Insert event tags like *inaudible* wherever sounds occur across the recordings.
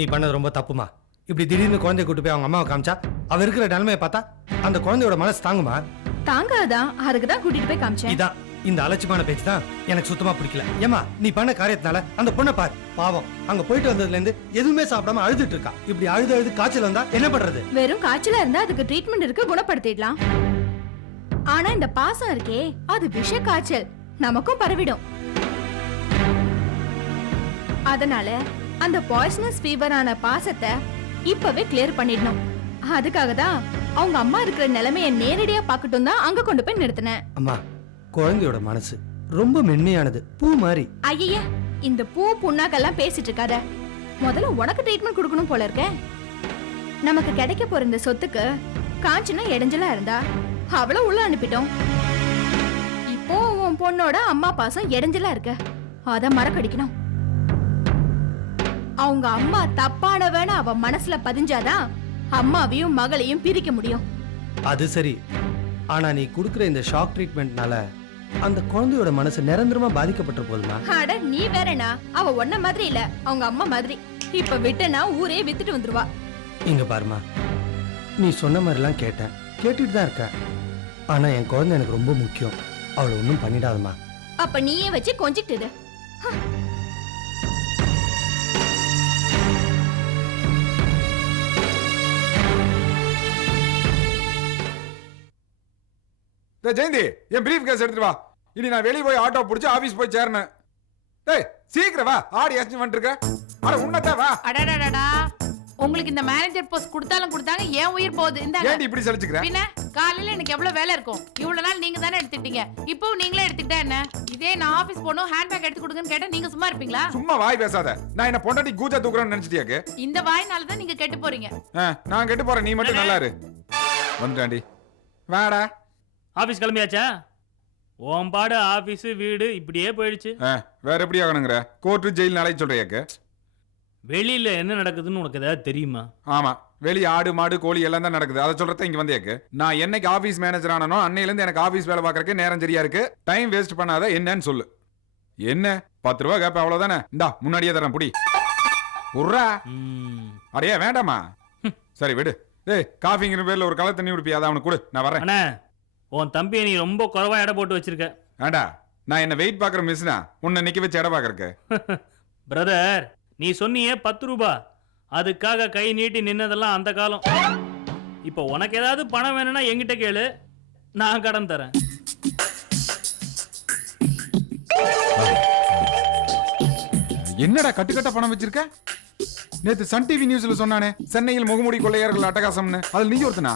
நீ பண்ணது ரொம்ப தப்புமா? இப்படி திடீர்னு குழந்தைய கூட்டு போய் அவங்க அம்மாவை காமிச்சா அவ இருக்கிற நிலைமையை பார்த்தா அந்த குழந்தையோட மனசு தாங்குமா? தாங்காதான் அதுக்கு தான் கூட்டிட்டு போய் காமிச்சேன். இதான் இந்த அலட்சியமான பேச்சு தான் எனக்கு சுத்தமா பிடிக்கல. ஏமா நீ பண்ண காரியத்தினால அந்த பொண்ணை பாரு. பாவம் அங்க போயிட்டு வந்ததுல இருந்து எதுவுமே சாப்பிடாம அழுதுட்டு இருக்கா. இப்படி அழுது அழுது காய்ச்சல் வந்தா என்ன பண்றது? வெறும் காய்ச்சலா இருந்தா அதுக்கு ட்ரீட்மெண்ட் இருக்கு குணப்படுத்திடலாம். ஆனா இந்த பாசம் இருக்கே அது விஷ காய்ச்சல். நமக்கும் பரவிடும். அதனால அந்த பாய்சனஸ் ஃபீவரான பாசத்தை இப்பவே கிளியர் பண்ணிடணும். அதுக்காக தான் அவங்க அம்மா இருக்கிற நிலைமைய நேரடியா பார்க்கட்டும் தான் அங்க கொண்டு போய் நிறுத்தினேன். அம்மா குழந்தையோட மனசு ரொம்ப மென்மையானது. பூ மாதிரி. ஐய இந்த பூ புண்ணாக்கெல்லாம் பேசிட்டு இருக்காத. முதல்ல உனக்கு ட்ரீட்மெண்ட் கொடுக்கணும் போல இருக்க. நமக்கு கிடைக்க போற இந்த சொத்துக்கு காஞ்சனா இடைஞ்சலா இருந்தா அவள உள்ள அனுப்பிட்டோம். இப்போ உன் பொண்ணோட அம்மா பாசம் இடைஞ்சலா இருக்கு. அத மறக்கடிக்கணும். அவங்க அம்மா தப்பானவன அவ மனசுல பதிஞ்சாதான் அம்மாவையும் மகளையும் பிரிக்க முடியும். அது சரி. ஆனா நீ கொடுக்குற இந்த ஷாக் ட்ரீட்மெண்ட்னால அந்த குழந்தையோட மனசு நிரந்தரமா பாதிக்கப்பட்ட போதுமா அட நீ வேறனா? அவ ஒன்ன மாதிரி இல்ல. அவங்க அம்மா மாதிரி. இப்ப விட்டனா ஊரே வித்துட்டு வந்துருவா. இங்க பாருமா. நீ சொன்ன மாதிரிலாம் கேட்டேன். கேட்டுட்டு தான் இருக்கேன் ஆனா என் குழந்தை எனக்கு ரொம்ப முக்கியம். அவளை ஒன்றும் பண்ணிடாதம்மா. அப்ப நீயே வச்சு கொஞ்சிட்டு ஜெயந்தி என் பிரீஃப் கேஸ் எடுத்துட்டு வா. இனி நான் வெளியே போய் ஆட்டோ பிடிச்சி ஆபீஸ் போய் சேரணும். டேய் சீக்கிரம் வா. ஆடி ஏசி வந்துருக்க. அட உன்னதான் வா. அடடடடா. உங்களுக்கு இந்த மேனேஜர் போஸ்ட் கொடுத்தாலும் கொடுத்தாங்க ஏன் உயிர் போகுது? இந்தாங்க. ஏன்டி இப்படி சலிச்சுக்கிற? பின்ன காலையில எனக்கு எவ்வளவு வேலை இருக்கும்? இவ்வளவு நாள் நீங்க தானே எடுத்துக்கிட்டீங்க. இப்போ நீங்களே எடுத்துக்கிட்டா என்ன? இதே நான் ஆபீஸ் போகணும் ஹேண்ட்பேக் எடுத்து கொடுங்கன்னு கேட்டா நீங்க சும்மா இருப்பீங்களா? சும்மா வாய் பேசாத. நான் என்ன பொண்டாட்டி கூஜா தூக்குறேன்னு நினைச்சிட்டியாக்கு? இந்த வாய்னால தான் நீங்க கெட்டு போறீங்க. நான் கெட்டு போறேன். நீ மட்டும் நல்லா இரு. வந்துட்டாண்டி வாடா. ஆபீஸ் கிளம்பியாச்சா? உன் பாடு ஆபீஸ் வீடு இப்படியே போயிடுச்சு. ஆ, வேற எப்படி ஆகணுங்கிற? கோர்ட்டு ஜெயில் நாளை சொல்றியாக்கு? வெளியில என்ன நடக்குதுன்னு உனக்கு ஏதாவது தெரியுமா? ஆமா வெளிய ஆடு மாடு கோழி எல்லாம் தான் நடக்குது. அதை சொல்றத இங்க வந்தியாக்கு. நான் என்னைக்கு ஆபீஸ் மேனேஜர் ஆனனோ அன்னையில இருந்து எனக்கு ஆபீஸ் வேலை பார்க்கறதுக்கு நேரம் சரியா இருக்கு. டைம் வேஸ்ட் பண்ணாத என்னன்னு சொல்லு. என்ன? பத்து ரூபா கேப்ப அவ்வளவுதானே? இந்தா முன்னாடியே தரேன் புடி. உர்ரா ம். அடையா வேண்டாமா? சரி விடு. டேய் காஃபிங்கிற பேர்ல ஒரு கலர் தண்ணி குடிப்பியா? அதை அவனுக்கு கொடு. நான் வரேன் அண்ணா உன் தம்பியை நீ ரொம்ப குறைவா எடை போட்டு வச்சிருக்க. வேண்டா நான் என்ன வெயிட் பாக்குற மிஸ்னா உன்னை நிக்க வச்சு இடம் பாக்குறக்கு பிரதர் நீ சொன்னியே பத்து ரூபா. அதுக்காக கை நீட்டி நின்னதெல்லாம் அந்த காலம். இப்போ உனக்கு ஏதாவது பணம் வேணும்னா என்கிட்ட கேளு. நான் கடன் தரேன். என்னடா கட்டுக்கட்ட பணம் வச்சிருக்க? நேத்து சன் டிவி நியூஸ்ல சொன்னானே சென்னையில் முகமூடி கொள்ளையர்கள் அட்டகாசம்னு. அதுல நீ ஒருத்தனா?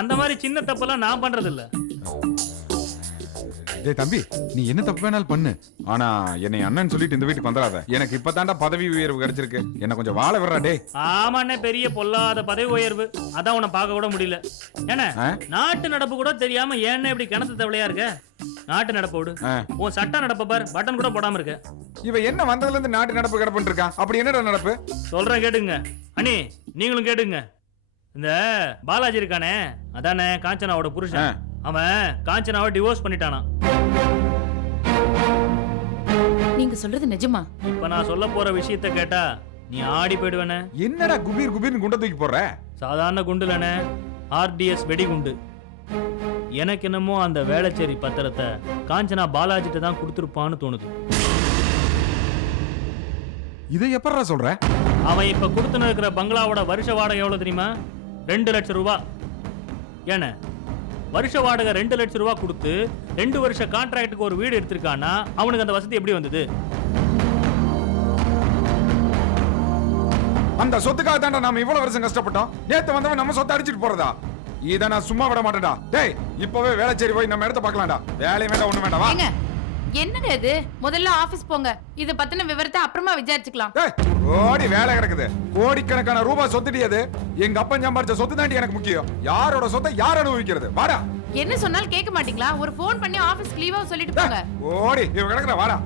அந்த மாதிரி சின்ன தப்பெல்லாம் நான் பண்றது இல்ல டேய் தம்பி நீ என்ன தப்பு வேணாலும் பண்ணு. ஆனா என்னை அண்ணன் சொல்லிட்டு இந்த வீட்டுக்கு வந்துடாத. எனக்கு இப்பதான்டா பதவி உயர்வு கிடைச்சிருக்கு. என்ன கொஞ்சம் வாழ விடுறா டேய். ஆமாண்ணே பெரிய பொல்லாத பதவி உயர்வு. அதான் உன்னை பார்க்க கூட முடியல. ஏன்னா? நாட்டு நடப்பு கூட தெரியாம ஏன்னா இப்படி கிணத்து தவளையா இருக்க? நாட்டு நடப்பு விடு. உன் சட்ட நடப்ப பார் பட்டன் கூட போடாம இருக்க. இவ என்ன வந்ததுல இருந்து நாட்டு நடப்பு கிடப்புன்னு இருக்கான் அப்படி என்னடா நடப்பு? சொல்றேன் கேட்டுங்க. அண்ணி நீங்களும் கேட்டுங்க. இந்த பாலாஜி இருக்கானே? அதானே காஞ்சனாவோட. புருஷன். அவன் காஞ்சனாவை டிவோர்ஸ் பண்ணிட்டானா நீங்க சொல்றது நிஜமா? இப்ப நான் சொல்ல போற விஷயத்த கேட்டா நீ ஆடி போயிடுவேனே. என்னடா குபீர் குபீர்னு குண்டை தூக்கி போடுற? சாதாரண குண்டுலனே ஆர்டிஎஸ் வெடிகுண்டு எனக்கு என்னமோ அந்த வேளச்சேரி பத்திரத்தை காஞ்சனா பாலாஜிட்ட தான் கொடுத்துருப்பான்னு தோணுது. இதை எப்படா சொல்ற? அவன் இப்ப கொடுத்துன்னு இருக்கிற பங்களாவோட வருஷ வாடகை எவ்வளவு தெரியுமா? ரெண்டு லட்சம் ரூபாய் ஏன வருஷ வாடகை ரெண்டு லட்சம் ரூபாய் கொடுத்து ரெண்டு வருஷ கான்ட்ராக்டுக்கு ஒரு வீடு எடுத்திருக்கான்னா அவனுக்கு அந்த வசதி எப்படி வந்தது? அந்த சொத்துக்காக தான்டா நாம இவ்வளவு வருஷம் கஷ்டப்பட்டோம். நேத்து வந்தவன் நம்ம சொத்தை அடிச்சிட்டு போறதா? இதை நான் சும்மா விட மாட்டேன்டா. டேய் இப்பவே வேலைச்சேரி போய் நம்ம இடத்த பார்க்கலாம்டா. வேலையும் வேண்டாம் ஒண்ணும் வேண்டாம் வா. ஏங்க என்னங்க இது? முதல்ல ஆபீஸ் போங்க. இத பத்தின விவரத்தை அப்புறமா விசாரிச்சுக்கலாம். ஓடி வேலை கிடக்குது. கோடிக்கணக்கான ரூபாய் சொத்துடி அது. எங்க அப்பன் சம்பாரிச்ச சொத்து தாண்டி எனக்கு முக்கியம். யாரோட சொத்தை யார் அனுபவிக்கிறது? வாடா. என்ன சொன்னாலும் கேட்க மாட்டீங்களா? ஒரு ஃபோன் பண்ணி ஆபீஸ்க்கு லீவா சொல்லிட்டு போங்க. ஓடி இவன் கிடக்குற வாடா.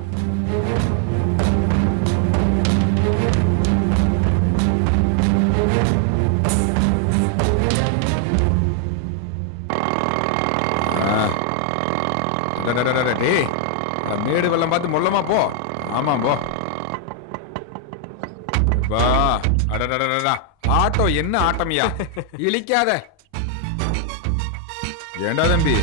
டே, மேடு வெள்ளம் பார்த்து மொல்லமா போ. ஆமாம் போ. ஆட்டோ என்ன ஆட்டமியா? *laughs* இழிக்காத. ஏண்டா தம்பி?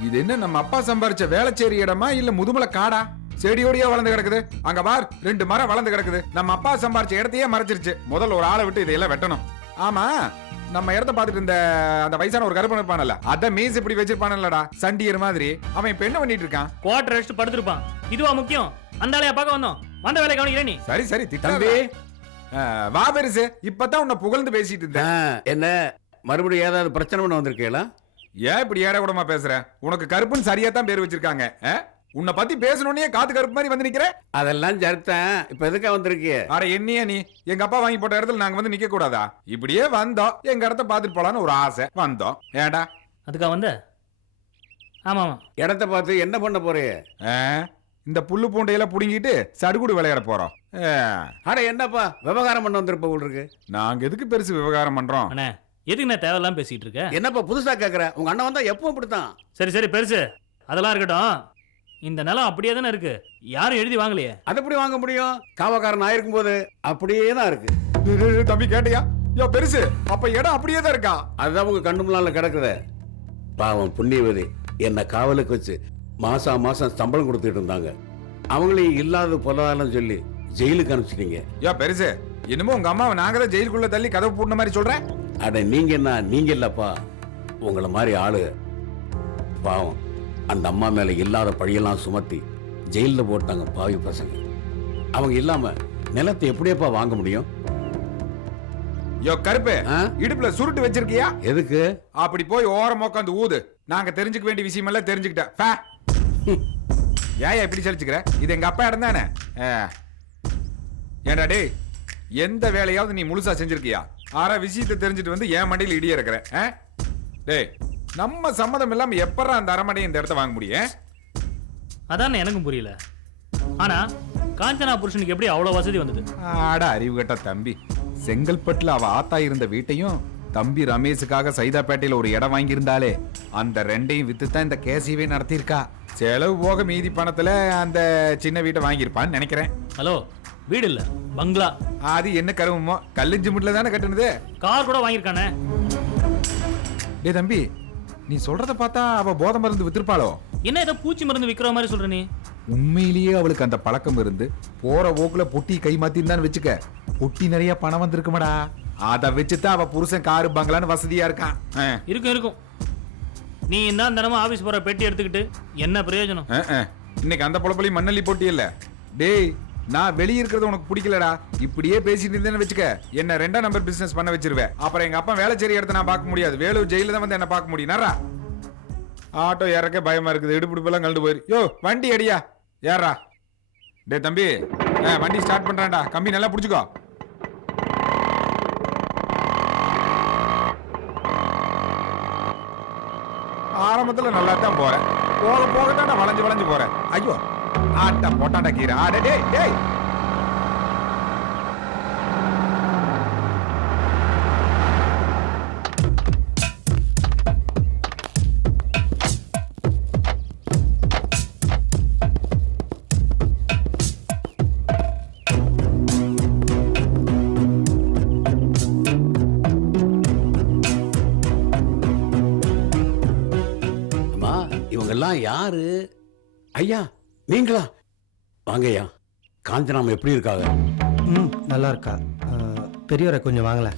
இது என்ன நம்ம அப்பா சம்பாரிச்ச வேளச்சேரி இடமா இல்ல முதுமலை காடா? செடியோடியா வளர்ந்து கிடக்குது. அங்க பார் ரெண்டு மரம் வளர்ந்து கிடக்குது. நம்ம அப்பா சம்பாரிச்ச இடத்தையே மறைச்சிருச்சு. முதல்ல ஒரு ஆளை விட்டு இதையெல்லாம் வெட்டணும். ஆமா. நம்ம இடத்த பார்த்துட்டு இருந்த அந்த வயசான ஒரு கருப்பன் இருப்பானல்ல அத மீஸ் இப்படி வச்சிருப்பானல்லடா சண்டியர் மாதிரி. அவன் இப்ப என்ன பண்ணிட்டு இருக்கான்? குவார்டர் அடிச்சுட்டு படுத்திருப்பான். இதுவா முக்கியம்? அந்த ஆளையா பார்க்க வந்தோம். வந்த வேலையை கவனிக்கிறேன் நீ. சரி சரி திட்டாத. தம்பி. வா பெருசு. இப்பதான் உன்னை புகழ்ந்து பேசிட்டு இருந்தேன். என்ன மறுபடியும் ஏதாவது பிரச்சனை பண்ண வந்திருக்கீங்களா? ஏன் இப்படி ஏட கூடமா பேசுற? உனக்கு கருப்புன்னு சரியா தான் பேர் வச்சிருக்காங்க. ஆ? உன்னை பத்தி பேசணுன்னே காத்து கருப்பு மாதிரி வந்து நிக்கிற அதெல்லாம் சரித்தேன் இப்ப எதுக்கா வந்திருக்கிய? அட என்னையா நீ. எங்க அப்பா வாங்கி போட்ட இடத்துல நாங்க வந்து நிக்க கூடாதா? இப்படியே வந்தோம். எங்க இடத்த பாத்துட்டு போலான்னு ஒரு ஆசை. வந்தோம். ஏடா அதுக்கா வந்த? ஆமா ஆமா இடத்த பார்த்து என்ன பண்ண போறீங்க இந்த புல்லு பூண்டையெல்லாம் புடுங்கிட்டு சடுகுடு விளையாட போறோம். அட என்னப்பா? விவகாரம் பண்ண வந்திருப்ப இருக்கு. நாங்க எதுக்கு பெருசு விவகாரம் பண்றோம்? அண்ணே எதுக்கு நான் தேவையில்லாம பேசிட்டு இருக்க? என்னப்பா புதுசா கேக்குற? உங்க அண்ணன் வந்தா எப்பவும் இப்படித்தான். சரி சரி பெருசு. அதெல்லாம் இருக்கட்டும். இந்த நிலம் அப்படியே தானே இருக்கு? யாரும் எழுதி வாங்கலையே. அது எப்படி வாங்க முடியும்? காவக்காரன் ஆயிருக்கும் போது அப்படியே தான் இருக்கு. டேய், டேய், டேய், தம்பி கேட்டியா? யோ பெருசு அப்ப இடம் அப்படியே தான் இருக்கா? அதுதான் உங்க கண்ணு முன்னால கிடக்குதே. பாவம் புண்ணியவதி என்னை காவலுக்கு வச்சு மாசா மாசம் சம்பளம் கொடுத்துட்டு இருந்தாங்க. அவங்களையும் இல்லாத பொருளாதாரம் சொல்லி ஜெயிலுக்கு அனுப்பிச்சிட்டீங்க. யோ பெருசு என்னமோ உங்க அம்மாவை நாங்க தான் ஜெயிலுக்குள்ள தள்ளி கதவு பூட்டின மாதிரி சொல்றேன் அட நீங்க என்ன நீங்க இல்லப்பா. உங்களை மாதிரி ஆளு. பாவம். அந்த அம்மா மேல இல்லாத பழியெல்லாம் சுமத்தி ஜெயில்ல போட்டாங்க பாவி பசங்க. அவங்க இல்லாம நிலத்தை எப்படியப்பா வாங்க முடியும்? யோ கருப்பு? இடுப்புல சுருட்டு வச்சிருக்கியா? எதுக்கு? அப்படி போய் ஓரம் உட்காந்து ஊது. நாங்க தெரிஞ்சுக்க வேண்டிய விஷயம் எல்லாம் தெரிஞ்சுக்கிட்டேன். ஏன் இப்படி சலிச்சுக்கிற இது எங்க அப்பா இடம் தானே? ஏன்டா டேய் எந்த வேலையாவது நீ முழுசா செஞ்சிருக்கியா? ஆறா விஷயத்தை தெரிஞ்சுட்டு வந்து என் மண்டையில் இடிய இருக்கிற? டேய் நம்ம சம்மதம் இல்லாம எப்பறா அந்த அரமனை இந்த இடத்த வாங்க முடியும்? அதான் எனக்கும் புரியல. ஆனா காஞ்சனா புருஷனுக்கு எப்படி அவ்வளவு வசதி வந்தது? ஆட அறிவு கட்ட தம்பி. செங்கல்பட்டுல அவ ஆத்தா இருந்த வீட்டையும் தம்பி ரமேஷுக்காக சைதாப்பேட்டையில ஒரு இடம் வாங்கியிருந்தாலே அந்த ரெண்டையும் வித்து தான் இந்த கேசியவே நடத்தியிருக்கா. செலவு போக மீதி பணத்துல அந்த சின்ன வீட்டை வாங்கியிருப்பான்னு நினைக்கிறேன். ஹலோ வீடு இல்ல பங்களா. அது என்ன கருமமோ? கல்லிஞ்சு முட்ல தானே கட்டுனது? கார் கூட வாங்கியிருக்கானே. டே தம்பி நீ சொல்றத பார்த்தா அவ போதை மருந்து வித்திருப்பாளோ? என்ன ஏதோ பூச்சி மருந்து விக்கிற மாதிரி சொல்ற நீ? உண்மையிலேயே அவளுக்கு அந்த பழக்கம் இருந்து போற போக்குல பொட்டி கை மாத்திருந்தான்னு வச்சுக்க பொட்டி நிறைய பணம் வந்திருக்குமடா. அத வச்சுதான் அவ புருஷன் காரு பங்களான்னு வசதியா இருக்கான். இருக்கும் இருக்கும். நீ தான் தினமும் ஆபீஸ் போற பெட்டி எடுத்துக்கிட்டு என்ன பிரயோஜனம். இன்னைக்கு அந்த பொழப்புலையும் மண்ணள்ளி போட்டி இல்ல டேய் நான் வெளியே இருக்கிறது உனக்கு பிடிக்கலடா. இப்படியே பேசிட்டு இருந்தேன்னு வச்சுக்க என்ன ரெண்டாம் நம்பர் பிசினஸ் பண்ண வச்சிருவேன். அப்புறம் எங்க அப்பா வேலை செய்யற இடத்த நான் பார்க்க முடியாது. வேலூர் ஜெயில தான் வந்து என்ன பார்க்க முடியும். ஆட்டோ இறக்க பயமா இருக்குது. இடுப்புடுப்பெல்லாம் கலந்து போயிரு. யோ வண்டி அடியா ஏறா. டே தம்பி வண்டி ஸ்டார்ட் பண்றான்டா. கம்பி நல்லா பிடிச்சிக்கோ. ஆரம்பத்தில் நல்லா தான் போறேன். போக போக தான் நான் வளைஞ்சு வளைஞ்சு போறேன். ஐயோ. ஆட்டா போட்டாண்டா கீரை. ஆடே டேய் டேய் இவங்கெல்லாம் யாரு? ஐயா நீங்களா? வாங்கய்யா. காஞ்சனாம எப்படி இருக்காங்க ம் நல்லா இருக்கா. பெரியவரை கொஞ்சம் வாங்கல.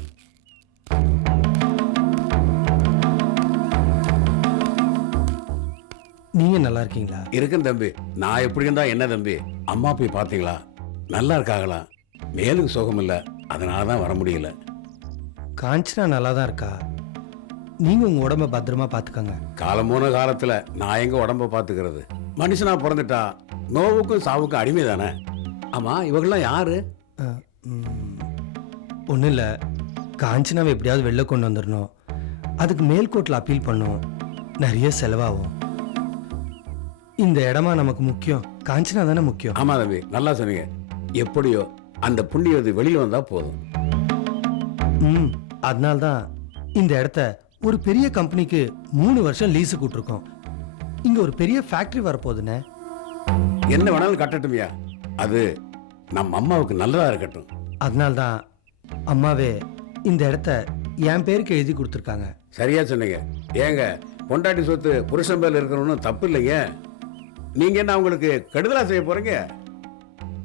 நீங்க நல்லா இருக்கீங்களா? இருக்கேன் தம்பி. நான் எப்படி இருந்தா என்ன தம்பி? அம்மா போய் பாத்தீங்களா நல்லா இருக்காங்களா மேலும் சுகம் இல்ல. அதனால தான் வர முடியல. காஞ்சனா நல்லா தான் இருக்கா? நீங்க உங்க உடம்ப பத்திரமா பாத்துக்கோங்க காலம் போன காலத்துல நான் எங்க உடம்ப பாத்துக்கிறது மனுஷனா பிறந்துட்டா நோவுக்கும் சாவுக்கும் அடிமை தானே? ஆமா இவங்கெல்லாம் யாரு? ஒன்றும் இல்லை. காஞ்சனாவை எப்படியாவது வெளில கொண்டு வந்துடணும். அதுக்கு மேல்கோட்டில் அப்பீல் பண்ணும். நிறைய செலவாகும். இந்த இடமா நமக்கு முக்கியம். காஞ்சனா தானே முக்கியம். ஆமா தம்பி நல்லா சொன்னீங்க. எப்படியோ அந்த புண்ணியது வெளியில வந்தா போதும். ம் அதனால்தான் இந்த இடத்த ஒரு பெரிய கம்பெனிக்கு மூணு வருஷம் லீஸு கூட்டிருக்கோம் இங்க ஒரு பெரிய ஃபேக்டரி வரப்போகுதுண்ணே. என்ன வேணாலும் கட்டட்டுமியா அது நம்ம அம்மாவுக்கு நல்லதா இருக்கட்டும். அதனால்தான் அம்மாவே இந்த இடத்த என் பேருக்கு எழுதி கொடுத்துருக்காங்க. சரியா சொன்னீங்க. ஏங்க பொண்டாட்டி சொத்து புருஷன் பேர்ல இருக்கணும்னு தப்பு இல்லைங்க. நீங்க என்ன அவங்களுக்கு கெடுதலா செய்ய போறீங்க?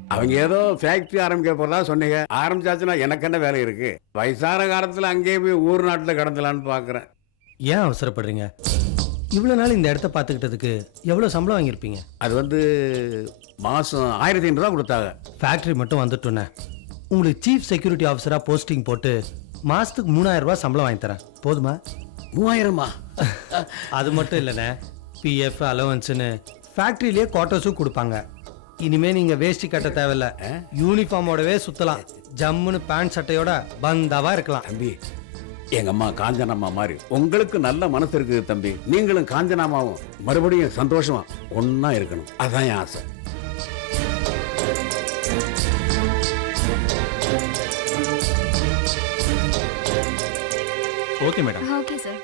அவங்க ஏதோ ஃபேக்டரி ஆரம்பிக்க போறதா சொன்னீங்க. ஆரம்பிச்சாச்சுன்னா எனக்கு என்ன வேலை இருக்கு? வயசான காலத்துல அங்கேயே போய் ஊர் நாட்டுல கடந்தலான்னு பாக்குறேன். ஏன் அவசரப்படுறீங்க? இவ்வளோ நாள் இந்த இடத்த பார்த்துக்கிட்டதுக்கு எவ்வளோ சம்பளம் வாங்கியிருப்பீங்க? அது வந்து மாசம் ஆயிரத்தி ஐநூறு ரூபா கொடுத்தாங்க. ஃபேக்டரி மட்டும் வந்துட்டோன்னே உங்களுக்கு சீஃப் செக்யூரிட்டி ஆஃபீஸராக போஸ்டிங் போட்டு மாதத்துக்கு மூணாயிரம் ரூபாய் சம்பளம் வாங்கி தரேன். போதுமா? மூவாயிரமா? *laughs* அது மட்டும் இல்லைண்ணே பிஎஃப் அலவன்ஸ்னு ஃபேக்ட்ரியிலேயே குவார்ட்டர்ஸும் கொடுப்பாங்க. இனிமே நீங்க வேஷ்டி கட்ட தேவையில்ல. யூனிஃபார்மோடவே சுத்தலாம். ஜம்முன்னு பேண்ட் சட்டையோட பந்தாவா இருக்கலாம். தம்பி எங்க அம்மா காஞ்சனாமா மாதிரி உங்களுக்கு நல்ல மனசு இருக்குது தம்பி. நீங்களும் காஞ்சனாமாவும் மறுபடியும் சந்தோஷமா ஒண்ணா இருக்கணும். அதான் என் ஆசை. ஓகே மேடம் ஓகே சார்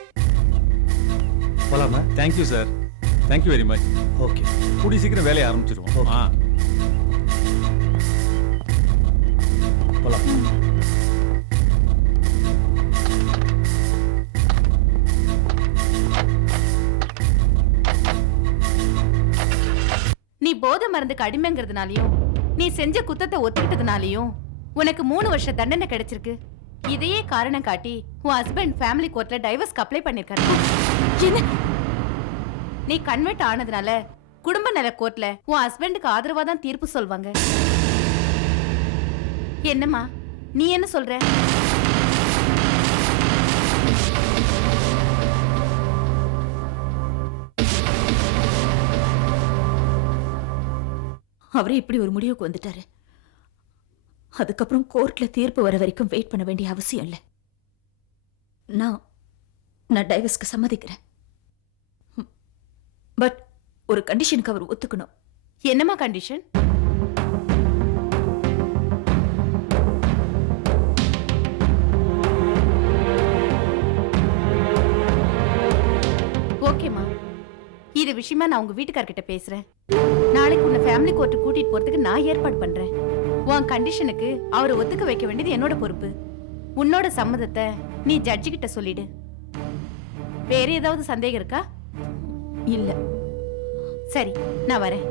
போலாமா? Thank you sir thank you very much okay கூடி சீக்கிரம் வேலையை ஆரம்பிச்சிருவோம். ஆ. போலாம். நீ போதை மருந்துக்கு அடிமைங்கிறதுனாலயும் நீ செஞ்ச குத்தத்தை ஒத்துக்கிட்டதுனாலயும் உனக்கு மூணு வருஷ தண்டனை கிடைச்சிருக்கு. இதையே காரணம் காட்டி உன் ஹஸ்பண்ட் ஃபேமிலி கோர்ட்ல டைவர்ஸ்க்கு அப்ளை பண்ணிருக்காரு. நீ கன்வெர்ட் ஆனதுனால குடும்ப நல கோர்ட்ல உன் ஹஸ்பண்டுக்கு ஆதரவா தான் தீர்ப்பு சொல்வாங்க. என்னம்மா நீ என்ன சொல்ற? அவரே இப்படி ஒரு முடிவுக்கு வந்துட்டாரு. அதுக்கப்புறம் கோர்ட்ல தீர்ப்பு வர வரைக்கும் வெயிட் பண்ண வேண்டிய அவசியம் இல்லை. நான் நான் டைவர்ஸ்க்கு சம்மதிக்கிறேன். பட் ஒரு கண்டிஷனுக்கு அவர் ஒத்துக்கணும். என்னம்மா கண்டிஷன் இது விஷயமா நான் உங்க வீட்டுக்காரர்கிட்ட பேசுறேன். நாளைக்கு உன்னை ஃபேமிலி கோர்ட்டு கூட்டிட்டு போறதுக்கு நான் ஏற்பாடு பண்றேன். உன் கண்டிஷனுக்கு அவரை ஒத்துக்க வைக்க வேண்டியது என்னோட பொறுப்பு. உன்னோட சம்மதத்தை நீ ஜட்ஜி கிட்ட சொல்லிடு. வேற ஏதாவது சந்தேகம் இருக்கா? இல்ல. சரி நான் வரேன்.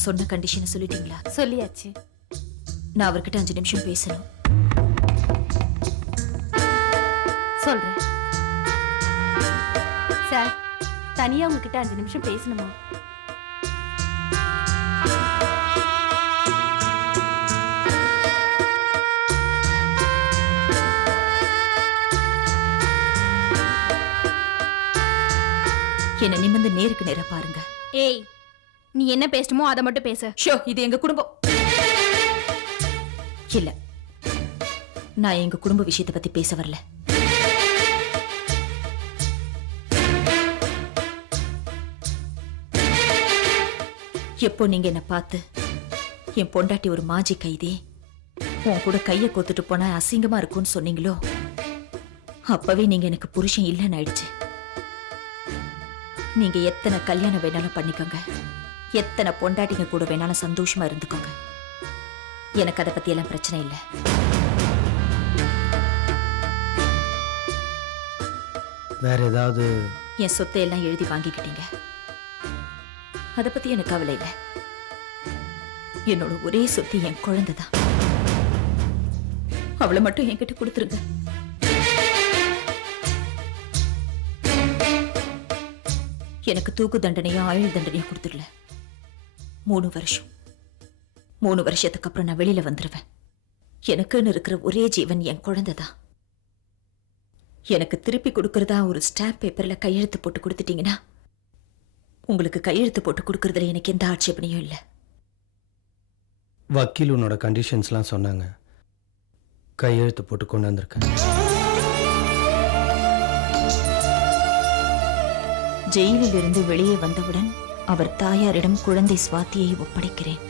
நான் சொன்ன கண்டிஷனை சொல்லிட்டீங்களா? சொல்லியாச்சு. நான் அவர்கிட்ட அஞ்சு நிமிஷம் பேசணும். சொல்றேன். சார் தனியா உங்ககிட்ட அஞ்சு நிமிஷம் பேசணுமா? என்னை நிமிர்ந்து நேருக்கு நேரா பாருங்க. ஏய் நீ என்ன பேசணுமோ அதை மட்டும் பேசு. ஷோ இது எங்க குடும்பம். இல்ல. நான் எங்க குடும்ப விஷயத்தை பத்தி பேச வரல. எப்போ நீங்க என்ன பார்த்து என் பொண்டாட்டி ஒரு மாஜி கைதி உன் கூட கைய கோத்துட்டு போனா அசிங்கமா இருக்கும்னு சொன்னீங்களோ? அப்பவே நீங்க எனக்கு புருஷன் இல்லைன்னு ஆயிடுச்சு. நீங்க எத்தனை கல்யாணம் வேணாலும் பண்ணிக்கோங்க. எத்தனை பொண்டாட்டிங்க கூட வேணாலும் சந்தோஷமா இருந்துக்கோங்க. எனக்கு அதை பத்தி எல்லாம் பிரச்சனை இல்லை. வேற ஏதாவது? என் சொத்தை எல்லாம் எழுதி வாங்கிக்கிட்டீங்க. அதை பத்தி எனக்கு கவலை இல்லை. என்னோட ஒரே சொத்து என் குழந்தை தான். அவளை மட்டும் என்கிட்ட கொடுத்துருங்க. எனக்கு தூக்கு தண்டனையும் ஆயுள் தண்டனையும் கொடுத்துடல. மூணு வருஷம். மூணு வருஷத்துக்கு அப்புறம் நான் வெளியில வந்துருவேன். எனக்குன்னு இருக்கிற ஒரே ஜீவன் என் குழந்தை தான். எனக்கு திருப்பி கொடுக்கறதா ஒரு ஸ்டாம்ப் பேப்பர்ல கையெழுத்து போட்டு கொடுத்துட்டீங்கன்னா உங்களுக்கு கையெழுத்து போட்டு கொடுக்கறதுல எனக்கு எந்த ஆட்சேபனையும் இல்லை. வக்கீல் உன்னோட கண்டிஷன்ஸ்லாம் சொன்னாங்க. கையெழுத்து போட்டு கொண்டு வந்திருக்கேன் ஜெயிலில் இருந்து வெளியே வந்தவுடன் அவர் தாயாரிடம் குழந்தை சுவாத்தியை ஒப்படைக்கிறேன்.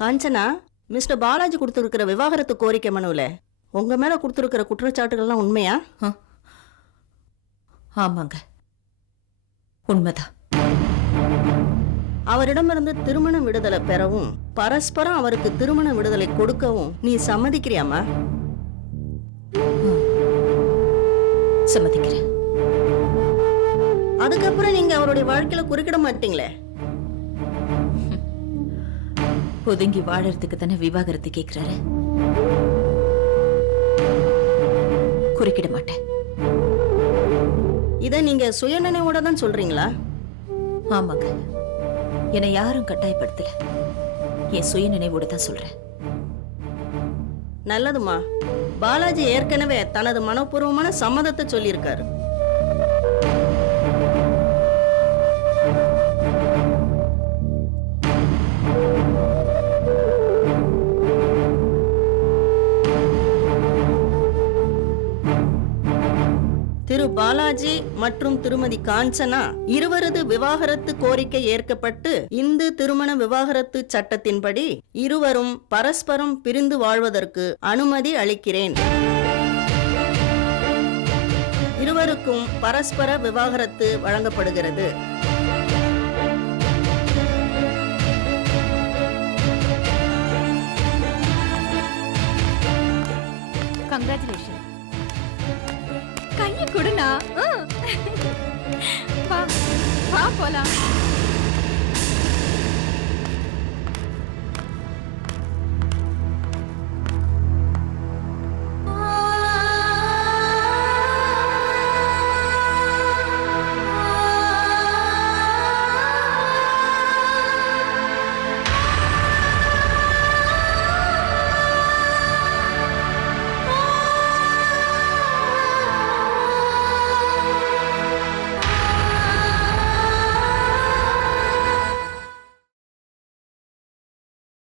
காஞ்சனா மிஸ்டர் பாலாஜி கொடுத்துருக்கிற விவாகரத்து கோரிக்கை மனுவில் உங்க மேல கொடுத்துருக்கிற குற்றச்சாட்டுகள்லாம் உண்மையா? ஆமாங்க. உண்மைதான். அவரிடமிருந்து திருமண விடுதலை பெறவும் பரஸ்பரம் அவருக்கு திருமண விடுதலை கொடுக்கவும் நீ சம்மதிக்கிறியாமா சம்மதிக்கிறேன். அதுக்கப்புறம் நீங்க அவருடைய வாழ்க்கையில குறுக்கிட மாட்டீங்களே? ஒதுங்கி வாழறதுக்கு தானே விவாகரத்து கேட்கிறாரு குறுக்கிட மாட்டேன். இதை நீங்க சுயநினைவோட தான் சொல்றீங்களா? ஆமாங்க. என்னை யாரும் கட்டாயப்படுத்தல. என் சுய நினைவோட தான் சொல்றேன். நல்லதுமா பாலாஜி ஏற்கனவே தனது மனப்பூர்வமான சம்மதத்தை சொல்லியிருக்காரு. திரு பாலாஜி மற்றும் திருமதி காஞ்சனா இருவரது விவாகரத்து கோரிக்கை ஏற்கப்பட்டு இந்து திருமண விவாகரத்து சட்டத்தின்படி இருவரும் பரஸ்பரம் பிரிந்து வாழ்வதற்கு அனுமதி அளிக்கிறேன். இருவருக்கும் பரஸ்பர விவாகரத்து வழங்கப்படுகிறது. கங்க்ராச்சுலேஷன் கையை கொடுனா வா வா போலாம்.